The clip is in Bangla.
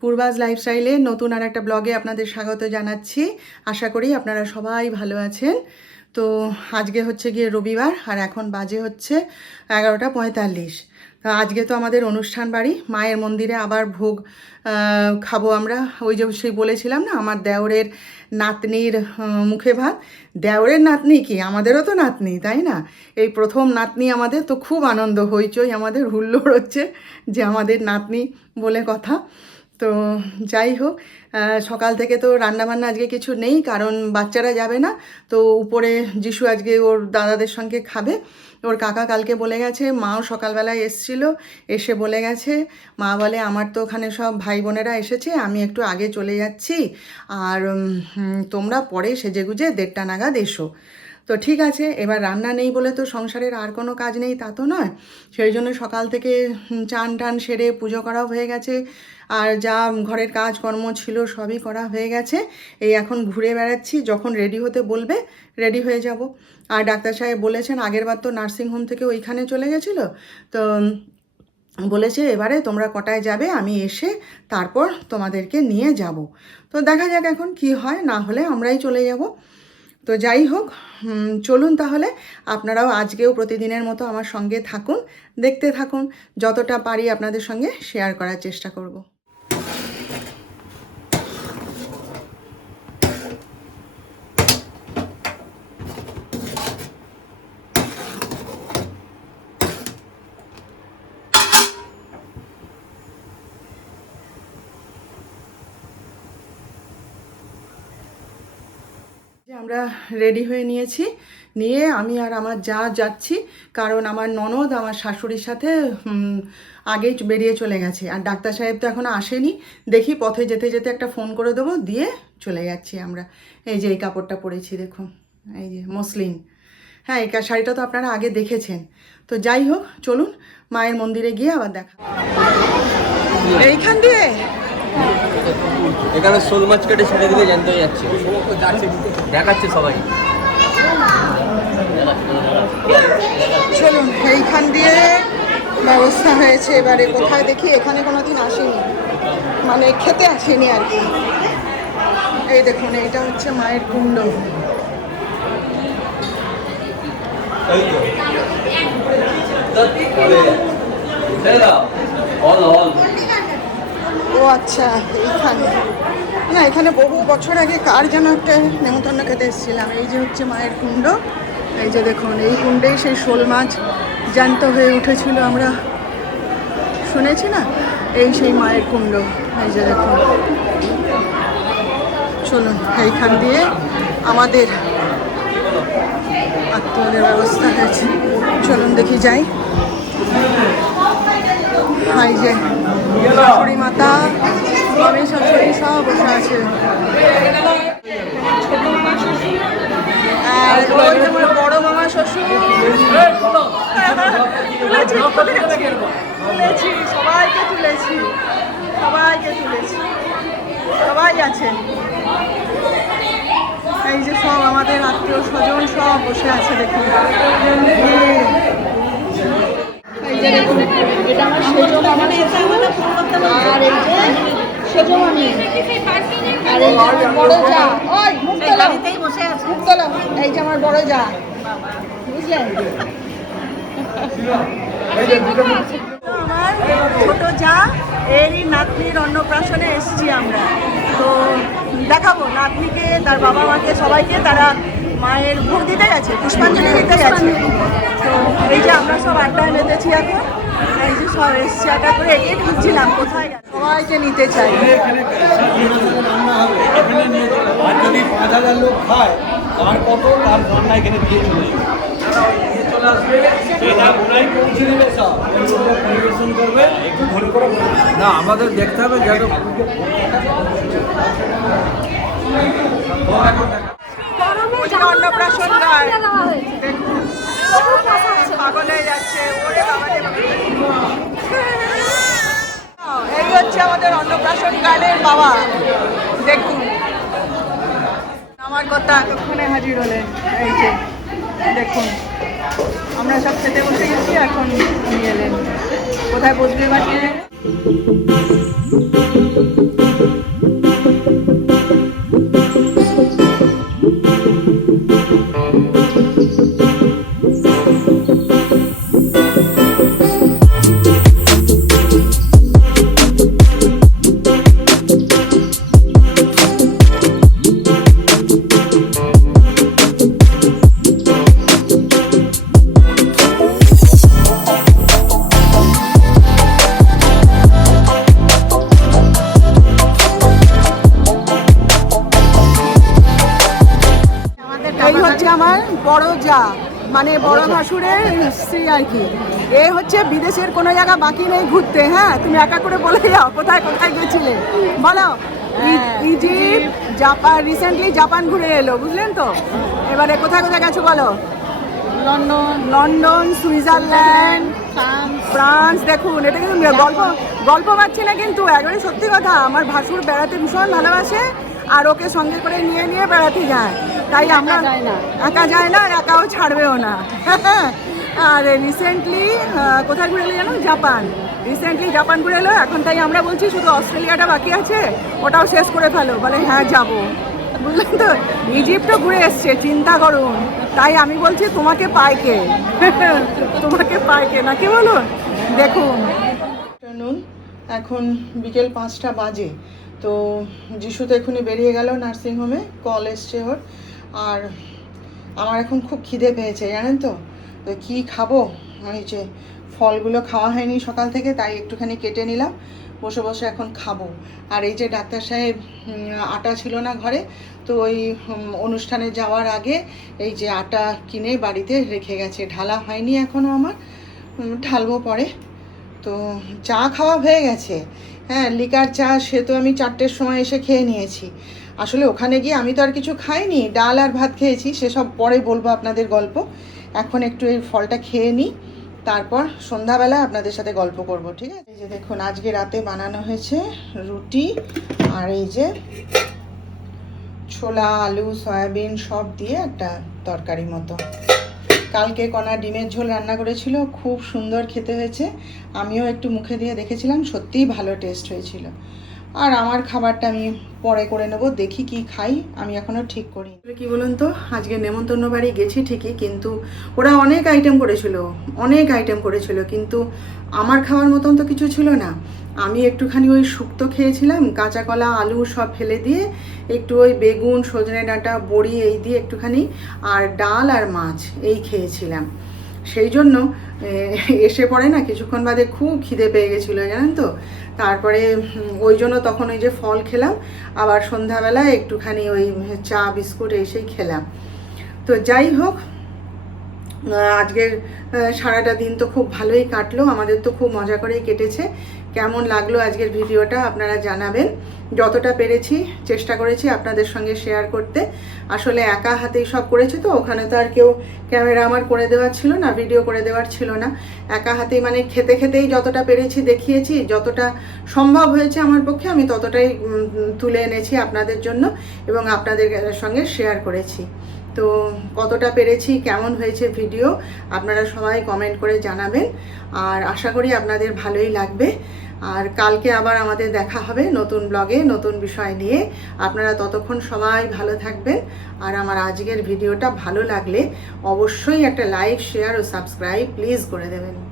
পূর্বাজ লাইফস্টাইলে নতুন আর একটা ব্লগে আপনাদের স্বাগত জানাচ্ছি। আশা করি আপনারা সবাই ভালো আছেন। তো আজকে হচ্ছে গিয়ে রবিবার আর এখন বাজে হচ্ছে এগারোটা পঁয়তাল্লিশ। আজকে তো আমাদের অনুষ্ঠান বাড়ি। মায়ের মন্দিরে আবার ভোগ খাব আমরা। ওই যে সেই বলেছিলাম না, আমার দেওরের নাতনির মুখে ভাত। দেওরের নাতনি কি? আমাদেরও তো নাতনি, তাই না? এই প্রথম নাতনি আমাদের তো খুব আনন্দ, হইচই আমাদের, হুল্লোড় হচ্ছে যে আমাদের নাতনি বলে কথা। তো যাই হোক সকাল থেকে তো রান্নাবান্না আজকে কিছু নেই, কারণ বাচ্চারা যাবে না। তো উপরে যিশু আজকে ওর দাদাদের সঙ্গে খাবে। ওর কাকা কালকে বলে গেছে, মাও সকালবেলায় এসছিল, এসে বলে গেছে, মা বলে, আমার তো ওখানে সব ভাই বোনেরা এসেছে, আমি একটু আগে চলে যাচ্ছি, আর তোমরা পরে সেজেগুজে দেড়টা নাগাদ এসো। তো ঠিক আছে, এবার রান্না নেই বলে তো সংসারের আর কোনো কাজ নেই, তা তো নয়। সেই জন্য সকাল থেকে চান টান সেরে পুজো করাও হয়ে গেছে। আর যা ঘরের কাজকর্ম ছিল সবই করা হয়ে গেছে। এই এখন ঘুরে বেড়াচ্ছি, যখন রেডি হতে বলবে রেডি হয়ে যাব। আর ডাক্তার সাহেব বলেছেন আগেরবার তো নার্সিংহোম থেকে ওইখানে চলে গেছিল। তো বলেছে, এবারে তোমরা কটায় যাবে, আমি এসে তারপর তোমাদেরকে নিয়ে যাব। তো দেখা যাক এখন কি হয়, না হলে আমরাই চলে যাব। তো যাই হোক চলুন তাহলে। আপনারাও আজকেও প্রতিদিনের মতো আমার সঙ্গে থাকুন, দেখতে থাকুন। যতটা পারি আপনাদের সঙ্গে শেয়ার করার চেষ্টা করব। আমরা রেডি হয়ে নিয়েছি। নিয়ে আমি আর আমার যা যাচ্ছি, কারণ আমার ননদ আমার শাশুড়ির সাথে আগেই বেরিয়ে চলে গেছে। আর ডাক্তার সাহেব তো এখনও আসেনি। দেখি পথে যেতে যেতে একটা ফোন করে দেবো, দিয়ে চলে যাচ্ছি আমরা। এই যে এই কাপড়টা পরেছি, দেখুন। এই যে মসলিন। হ্যাঁ এই শাড়িটা তো আপনারা আগে দেখেছেন। তো যাই হোক, চলুন, মায়ের মন্দিরে গিয়ে আবার দেখা। এইখান দিয়ে? এখানে শোল মাছ কেটে ছেড়ে দিলে জানতে যাচ্ছে দেখাচ্ছে সবাই চলুন এইখান দিয়ে ব্যবস্থা হয়েছে এবারে কোথায় দেখি এখানে কোনোদিন আসেনি মানে খেতে আসেনি আর কি এই দেখুন এইটা হচ্ছে মায়ের কুণ্ড অল অল ও আচ্ছা এইখানে। না, এখানে বহু বছর আগে কার যেন একটা নেমন্তন্ন খেতে এসেছিলাম। এই যে হচ্ছে মায়ের কুণ্ড। এই যে দেখুন, এই কুণ্ডেই সেই শোল মাছ জ্যান্ত হয়ে উঠেছিল আমরা। শুনেছি না? এই সেই মায়ের কুণ্ড। এই যে দেখুন। চলুন, এইখান দিয়ে আমাদের আত্মীয়দের ব্যবস্থা হয়েছে। চলুন দেখি যাই। এই যে। শাশুড়ি মাতা, স্বামী, শাশুড়ি সব বসে আছে। বড় মামা শ্বশুর সবাইকে তুলেছি সবাইকে তুলেছি, সবাই আছেন। এই যে সব আমাদের আত্মীয় স্বজন সব বসে আছে দেখুন। যে দেখুন এটা আমার সেজো মামা আর এই যে সেজো মামি। আর এই আমার বড় যা। ওই মুখ তোলাও এই যে আমার বড় যা। বুঝলেন? আমার ছোট যা এরই নাতনির অন্নপ্রাশনে এসেছি আমরা। তো দেখাবো নাতনিকে তার বাবা মাকে সবাইকে তারা মায়ের ভোগ দিতে গেছে পুষ্পাঞ্জলি দিতে গেছে তো এই যে আমরা সব আড্ডায় মেতেছি এখন, এই যে সব এসছি আড্ডা করে, এগিয়ে ঢুকছিলাম, কোথায়? সবাইকে নিতে চাই যদি পাঁচ হাজার লোক খায় আর কত তার রান্না এখানে দিয়ে চলে না, আমাদের দেখতে হবে যেন ওইটা অন্নপ্রাশন দেখুন পাগল হয়ে যাচ্ছে, ওরে এই হচ্ছে আমাদের অন্নপ্রাশন গানের বাবা। দেখুন। আমার কথা এতক্ষণে হাজির হলেন এই যে, দেখুন। আমরা সব খেতে বসে গেছি, এখন নিয়ে এলেন। কোথায় বসবে বাড়িতে স্ত্রী আর কি। এ হচ্ছে বিদেশের কোনো জায়গা বাকি নেই ঘুরতে হ্যাঁ? তুমি একা করে বলে যাও কোথায় কোথায় গেছিলে? বলো। ই- ইজিপ্ট জাপান রিসেন্টলি জাপান ঘুরে এলো বুঝলেন তো? এবারে কোথায় কোথায় গেছো বলো? লন্ডন। London Switzerland France. দেখুন এটা কিন্তু গল্প গল্প পাচ্ছি না কিন্তু একবারে সত্যি কথা আমার ভাসুর বেড়াতে ভীষণ ভালোবাসে আর ওকে সঙ্গে করে নিয়ে নিয়ে বেড়াতে যায়। তাই আমরা একা যায় না আর একাও ছাড়বেও না। আর রিসেন্টলি কোথায় ঘুরে এলো জাপান। রিসেন্টলি জাপান ঘুরে এলো, এখন তাই আমরা বলছি শুধু অস্ট্রেলিয়াটা বাকি আছে, ওটাও শেষ করে ফেলো। বলে হ্যাঁ যাব। বুঝলেন তো? ইজিপ্টও ঘুরে এসছে, চিন্তা করুন। তাই আমি বলছি, তোমাকে পায় কে? তোমাকে পায় কে? নাকি বলুন? দেখুন। নুন এখন বিকেল পাঁচটা বাজে। তো যিশু তো এখনই বেরিয়ে গেল নার্সিংহোমে, কল এসছে ওর। আর আমার এখন খুব খিদে পেয়েছে, জানেন তো? তো কী খাব? ওই যে ফলগুলো খাওয়া হয়নি সকাল থেকে, তাই একটুখানি কেটে নিলাম, বসে বসে এখন খাব। আর এই যে ডাক্তার সাহেব আটা ছিল না ঘরে, তো ওই অনুষ্ঠানে যাওয়ার আগে এই যে আটা কিনে বাড়িতে রেখে গেছে। ঢালা হয়নি এখনও আমার ঢালবো পরে। তো চা খাওয়া হয়ে গেছে। হ্যাঁ লিকার চা সে তো আমি চারটের সময় এসে খেয়ে নিয়েছি। আসলে ওখানে গিয়ে আমি তো আর কিছু খাইনি, ডাল আর ভাত খেয়েছি, সেসব পরে বলব আপনাদের গল্প। এখন একটু এই ফলটা খেয়ে নিই, তারপর সন্ধ্যাবেলা আপনাদের সাথে গল্প করব, ঠিক আছে? এই যে দেখুন, আজকে রাতে বানানো হয়েছে রুটি আর এই যে ছোলা, আলু, সয়াবিন সব দিয়ে একটা তরকারি মতো। কালকে কণা ডিমের ঝোল রান্না করেছিল, খুব সুন্দর খেতে হয়েছে। আমিও একটু মুখে দিয়ে দেখেছিলাম, সত্যিই ভালো টেস্ট হয়েছিল। আর আমার খাবারটা আমি পরে করে নেব, দেখি কি খাই, আমি এখনও ঠিক করি। কি বলুন তো, আজকে নেমন্তন্ন বাড়ি গেছি ঠিকই, কিন্তু ওরা অনেক আইটেম করেছিল, অনেক আইটেম করেছিল, কিন্তু আমার খাওয়ার মতন তো কিছু ছিল না। আমি একটুখানি ওই শুক্তো খেয়েছিলাম, কাঁচা কলা, আলু সব ফেলে দিয়ে, একটু ওই বেগুন, সজনে ডাঁটা, বড়ি এই দিয়ে একটুখানি, আর ডাল আর মাছ এই খেয়েছিলাম। সেই জন্য এসে পড়ে না, কিছুক্ষণ বাদে খুব খিদে পেয়ে গেছিল, জানেন তো? তারপরে ওই জন্য তখন ওই যে ফল খেলাম, আবার সন্ধ্যাবেলায় একটুখানি ওই চা, বিস্কুট এসেই খেলাম। তো যাই হোক আজকের সারাটা দিন তো খুব ভালোই কাটলো, আমাদের তো খুব মজা করেই কেটেছে। কেমন লাগল আজকের ভিডিওটা আপনারা জানাবেন। যতটা পেরেছি, চেষ্টা করেছি আপনাদের সঙ্গে শেয়ার করতে। আসলে একা হাতেই সব করেছি তো, ওখানে তো আর কেউ ক্যামেরা আমার করে দেওয়ার ছিল না ভিডিও করে দেওয়ার ছিল না। একা হাতেই মানে খেতে খেতেই যতটা পেরেছি দেখিয়েছি, যতটা সম্ভব হয়েছে আমার পক্ষে আমি ততটাই তুলে এনেছি আপনাদের জন্য এবং আপনাদের সঙ্গে শেয়ার করেছি। তো কতটা পেরেছি, কেমন হয়েছে ভিডিও আপনারা সবাই কমেন্ট করে জানাবেন। আর আশা করি আপনাদের ভালোই লাগবে। আর কালকে আবার আমাদের দেখা হবে নতুন ব্লগে নতুন বিষয় নিয়ে। আপনারা ততক্ষণ সবাই ভালো থাকবেন। আর আমার আজকের ভিডিওটা ভালো লাগলে অবশ্যই একটা লাইক শেয়ার ও সাবস্ক্রাইব প্লিজ করে দেবেন।